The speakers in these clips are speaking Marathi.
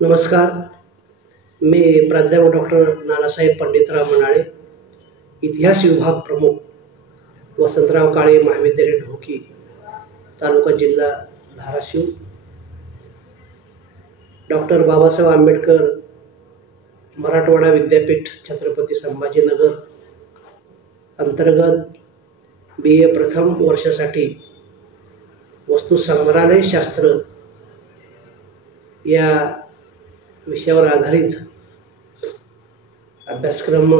नमस्कार. मी प्राध्यापक डॉक्टर नानासाहेब पंडितराव मनाळे, इतिहास विभाग प्रमुख, वसंतराव काळे महाविद्यालय ढोकी, तालुका जिल्हा धाराशिव. डॉक्टर बाबासाहेब आंबेडकर मराठवाडा विद्यापीठ छत्रपती संभाजीनगर अंतर्गत BA प्रथम वर्षासाठी वस्तुसंग्रहालयशास्त्र या विषयावर आधारित अभ्यासक्रम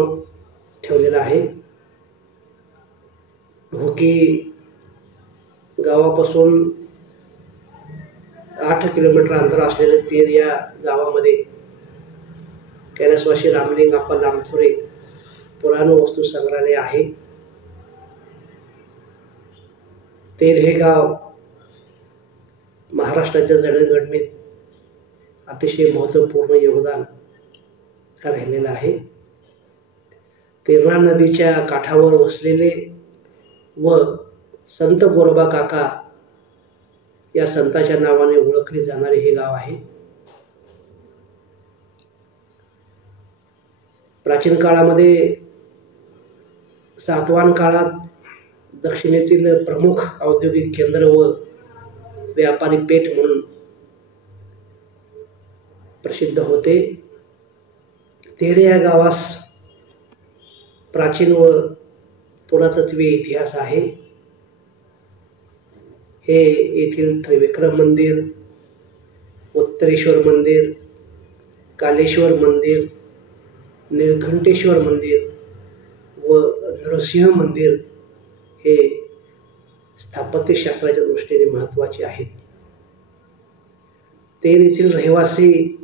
ठेवलेला आहे. ढोकी गावापासून 8 किलोमीटर अंतर असलेले तेर या गावामध्ये कैलासवासी रामलिंग अप्पा लामथोरे पुराणवस्तू संग्रहालय आहे. तेर हे गाव महाराष्ट्राच्या जडणघडणीत अतिशय महत्त्वपूर्ण योगदान राहिलेलं आहे. तेरणा नदीच्या काठावर वसलेले व संत गोरोबा काका या संताच्या नावाने ओळखले जाणारे हे गाव आहे. प्राचीन काळामध्ये सातवाहन काळात दक्षिणेतील प्रमुख औद्योगिक केंद्र व व्यापारी पेठ म्हणून प्रसिद्ध होते. तेर या गावास प्राचीन व पुरातत्वीय इतिहास आहे. हे येथील त्रिविक्रम मंदिर, उत्तरेश्वर मंदिर, कालेश्वर मंदिर, निळकंठेश्वर मंदिर व नृसिंह मंदिर हे स्थापत्यशास्त्राच्या दृष्टीने महत्त्वाचे आहेत. तेर येथील रहिवासी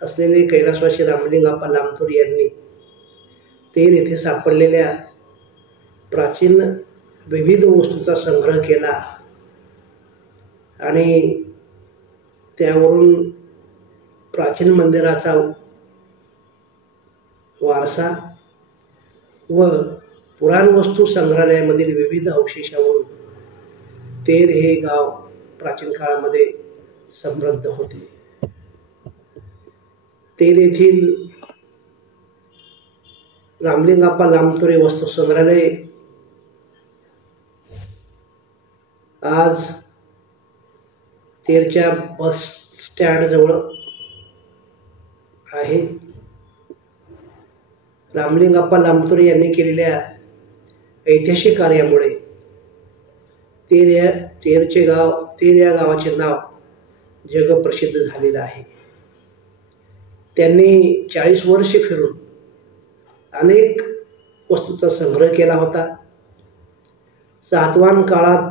असलेले कैलासवासी रामलिंग अप्पा लामथोरे यांनी तेर येथे सापडलेल्या प्राचीन विविध वस्तूंचा संग्रह केला आणि त्यावरून प्राचीन मंदिराचा वारसा व पुराणवस्तू संग्रहालयामधील विविध अवशेषावरून तेर हे गाव प्राचीन काळामध्ये समृद्ध होते. तेर येथील रामलिंग अप्पा लामथोरे वस्तू संग्रहालय आज तेरच्या बस स्टँड जवळ आहे. रामलिंग अप्पा लामथोरे यांनी केलेल्या ऐतिहासिक कार्यामुळे तेर या गावाचे नाव जगप्रसिद्ध झालेलं आहे. त्यांनी 40 वर्षे फिरून अनेक वस्तूंचा संग्रह केला होता. सातवाहन काळात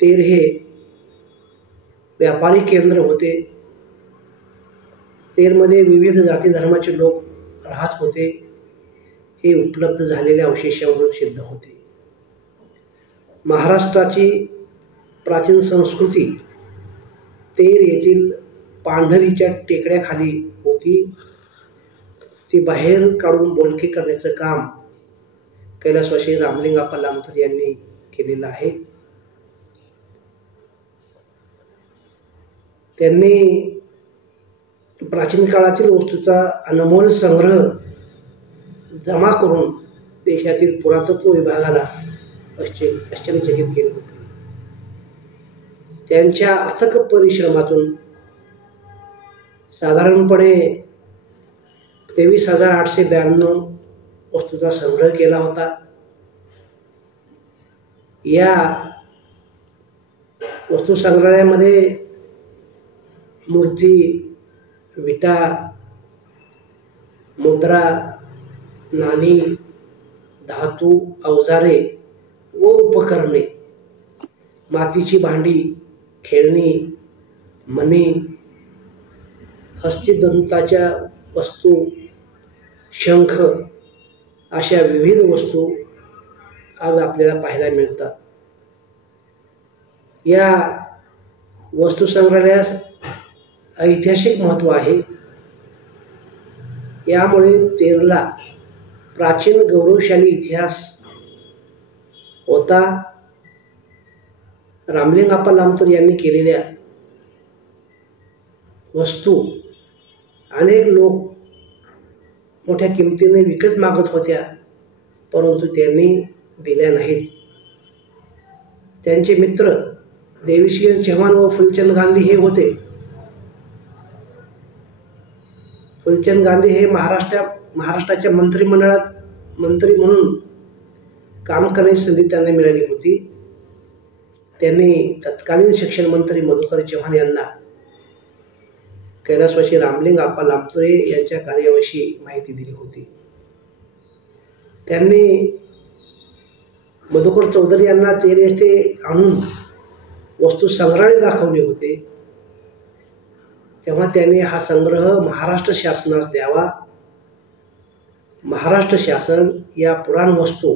तेर हे व्यापारी केंद्र होते. तेरमध्ये विविध जाती धर्माचे लोक राहत होते हे उपलब्ध झालेल्या अवशेषावरून सिद्ध होते. महाराष्ट्राची प्राचीन संस्कृती तेर येथील पांढरीच्या टेकड्याखाली होती. ती बाहेर काढून बोलकी करण्याचं काम कैलासवासी रामलिंग अप्पा लामथोरे यांनी केलेलं आहे. त्यांनी प्राचीन काळातील वस्तूचा अनमोल संग्रह जमा करून देशातील पुरातत्व विभागाला आश्चर्यचकित केले होते. त्यांच्या अथक परिश्रमातून साधारणपणे 23,892 वस्तूंचा संग्रह केला होता. या वस्तू संग्रहालयामध्ये मूर्ती, विटा, मुद्रा, नाणी, धातू, अवजारे व उपकरणे, मातीची भांडी, खेळणी, मणी, हस्तिदंताच्या वस्तू, शंख अशा विविध वस्तू आज आपल्याला पाहायला मिळतात. या वस्तू संग्रहालयास ऐतिहासिक महत्त्व आहे. यामुळे तेरला प्राचीन गौरवशाली इतिहास होता. रामलिंग अप्पा लामथोरे यांनी केलेल्या वस्तू अनेक लोक मोठ्या किमतीने विकत मागत होत्या, परंतु त्यांनी दिल्या नाहीत. त्यांचे मित्र देवीसिंह चव्हाण व फुलचंद गांधी हे होते. फुलचंद गांधी हे महाराष्ट्राच्या मंत्रिमंडळात मंत्री म्हणून काम करण्याची संधी त्यांना मिळाली होती. त्यांनी तत्कालीन शिक्षण मंत्री मधुकर चव्हाण यांना कैलासवासी रामलिंग आप्पा लामचुरे यांच्या कार्याविषयी माहिती दिली होती. त्यांनी मधुकर चौधरी यांना तेर येथे आणून वस्तू संग्रहालय दाखवले होते. तेव्हा त्यांनी हा संग्रह महाराष्ट्र शासनास द्यावा. महाराष्ट्र शासन या पुराण वस्तू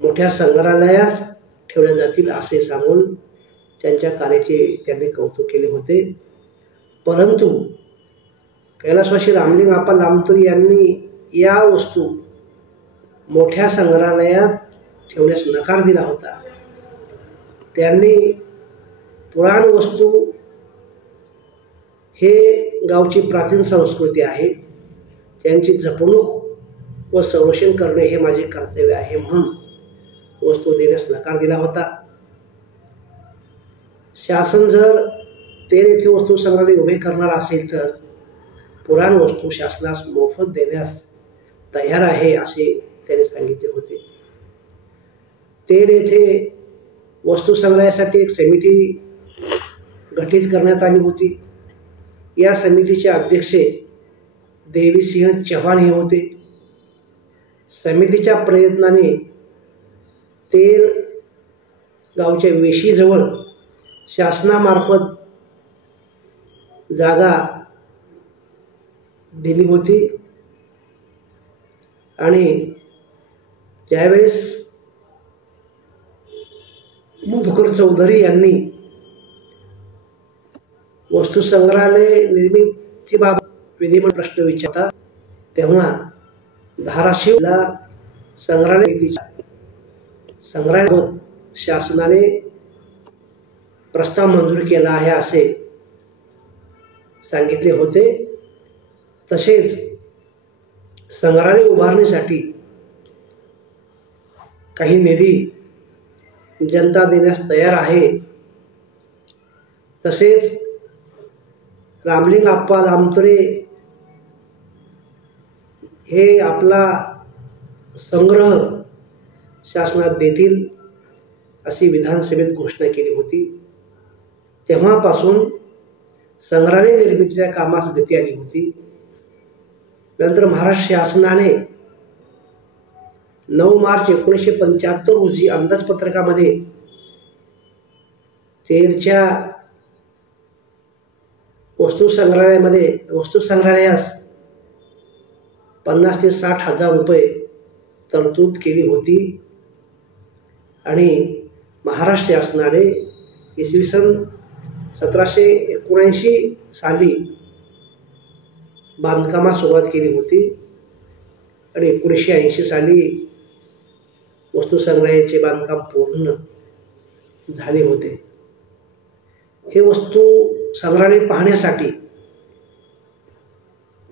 मोठ्या संग्रहालयात ठेवल्या जातील असे सांगून त्यांच्या कार्याचे त्यांनी कौतुक केले होते. परंतु कैलासवासी रामलिंग आप्पा लामचुरे यांनी या वस्तू मोठ्या संग्रहालयात ठेवण्यास नकार दिला होता. त्यांनी पुराण वस्तू हे गावची प्राचीन संस्कृती आहे, त्यांची जपणूक व संरक्षण करणे हे माझे कर्तव्य आहे म्हणून वस्तू देण्यास नकार दिला होता. शासन जर तेर येथे वस्तू संग्रहालय उभे करणार असेल तर पुराण वस्तू शासनास मोफत देण्यास तयार आहे असे त्यांनी सांगितले होते. तेर येथे वस्तू संग्रहासाठी एक समिती गठीत करण्यात आली होती. या समितीचे अध्यक्ष देवीसिंह चव्हाण हे होते. समितीच्या प्रयत्नाने तेर गावच्या वेशीजवळ शासनामार्फत जागा दिली होती आणि ज्यावेळेस मधुकर चौधरी यांनी वस्तू संग्रहालय निर्मितीबाबत विधिमंडळ प्रश्न विचारला तेव्हा धाराशिवला संग्रहालयाबाबत शासनाने प्रस्ताव मंजूर केला आहे असे सांगितले होते. तसेच संग्रहालय उभारणीसाठी काही निधी जनता देण्यास तयार आहे. तसेच रामलिंग आप्पा लामचुरे हे आपला संग्रह शासनात देतील अशी विधानसभेत घोषणा केली होती. तेव्हापासून संग्रहालय निर्मितीच्या कामास गती आली होती. नंतर महाराष्ट्र शासनाने 9 मार्च 1975 रोजी अंदाजपत्रकामध्ये तेरच्या वस्तू संग्रहालयास 50 ते 60 हजार रुपये तरतूद केली होती आणि महाराष्ट्र शासनाने इसवी सन 1779 साली बांधकामास सुरुवात केली होती आणि 1980 साली वस्तू संग्रहालयाचे बांधकाम पूर्ण झाले होते. हे वस्तू संग्रहालय पाहण्यासाठी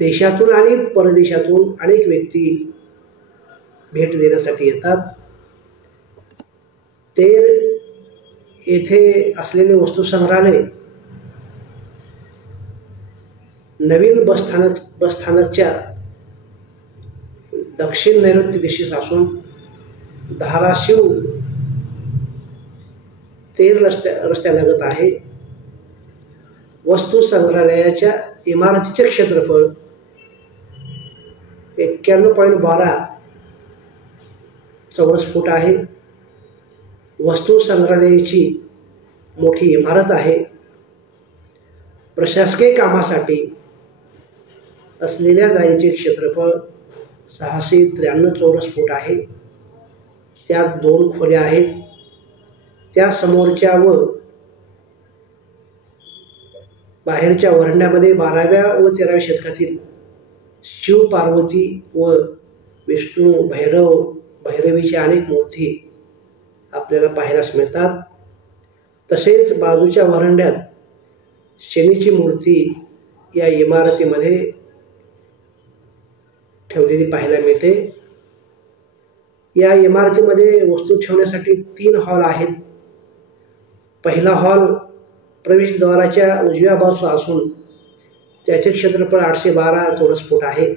देशातून आणि परदेशातून अनेक व्यक्ती भेट देण्यासाठी येतात. तेर येथे असलेले वस्तू संग्रहालय नवीन बसस्थानकच्या दक्षिण नैऋत्य दिशेस असून धाराशिव तेर रस्त्यालगत आहे. वस्तू संग्रहालयाच्या इमारतीचे क्षेत्रफळ 91.12 चौरस फूट आहे. वस्तू संग्रहालयाची मोठी इमारत आहे. प्रशासकीय कामासाठी असलेल्या जागेचे क्षेत्रफळ 693 चौरस फूट आहे. त्यात 2 खोल्या आहेत. त्या समोरच्या व बाहेरच्या वरांड्यामध्ये 12व्या व 13व्या शतकातील शिव पार्वती व विष्णू भैरवीच्या अनेक मूर्ती आपल्याला पाहायलाच मिळतात. तसेच बाजूच्या वरांड्यात शनीची मूर्ती या इमारतीमध्ये ठेवलेली पाहायला मिळते। या इमारतीमध्ये वस्तू ठेवण्यासाठी 3 हॉल आहेत। पहिला हॉल प्रवेशद्वाराच्या उजव्या बाजूस असून त्याचे क्षेत्रफळ 812 चौरस फूट आहे।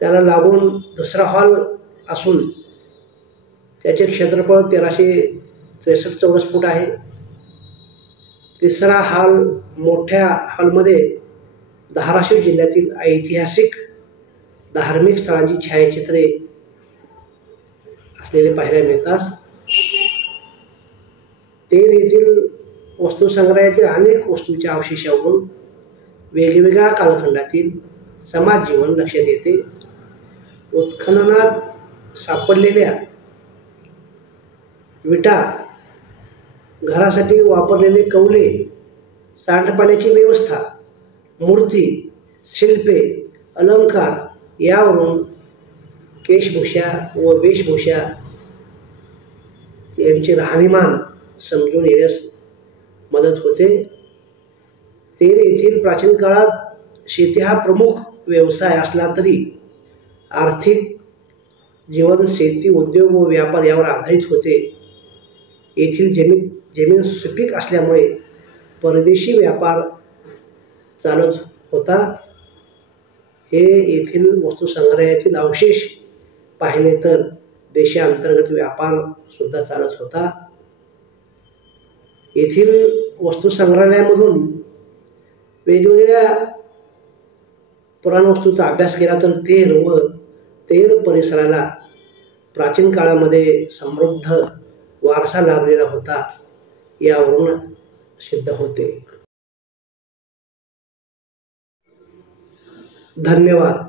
त्याला लागून दुसरा हॉल असून त्याचे क्षेत्रफळ 1363 चौरस फूट आहे। तिसरा हॉल मोठ्या हॉलमध्ये धाराशिव जिल्ह्यातील ऐतिहासिक धार्मिक स्थळांची छायाचित्रे असलेले पाहायला मिळतात। तेर येथील वस्तू संग्रहालयातील अनेक वस्तूंच्या अवशेषावरून वेगवेगळ्या कालखंडातील समाज जीवन लक्षात येते। उत्खननात सापडलेल्या विटा, घरासाठी वापरलेले कौले, सांडपाण्याची व्यवस्था, मूर्ती, शिल्पे, अलंकार यावरून केशभूषा व वेशभूषा यांचे राहणीमान समजून येण्यास मदत होते। तेर येथील प्राचीन काळात शेती हा प्रमुख व्यवसाय असला तरी आर्थिक जीवन शेती, उद्योग व व्यापार यावर आधारित होते। येथील जमीन सुपीक असल्यामुळे परदेशी व्यापार चालत होता। हे येथील वस्तू संग्रहालयातील अवशेष पाहिले तर देशांतर्गत व्यापार सुद्धा चालत होता। येथील वस्तू संग्रहालयामधून वेगवेगळ्या पुराणवस्तूंचा अभ्यास केला तर तेर परिसराला प्राचीन काळामध्ये समृद्ध वारसा लाभलेला होता यावरून सिद्ध होते। धन्यवाद।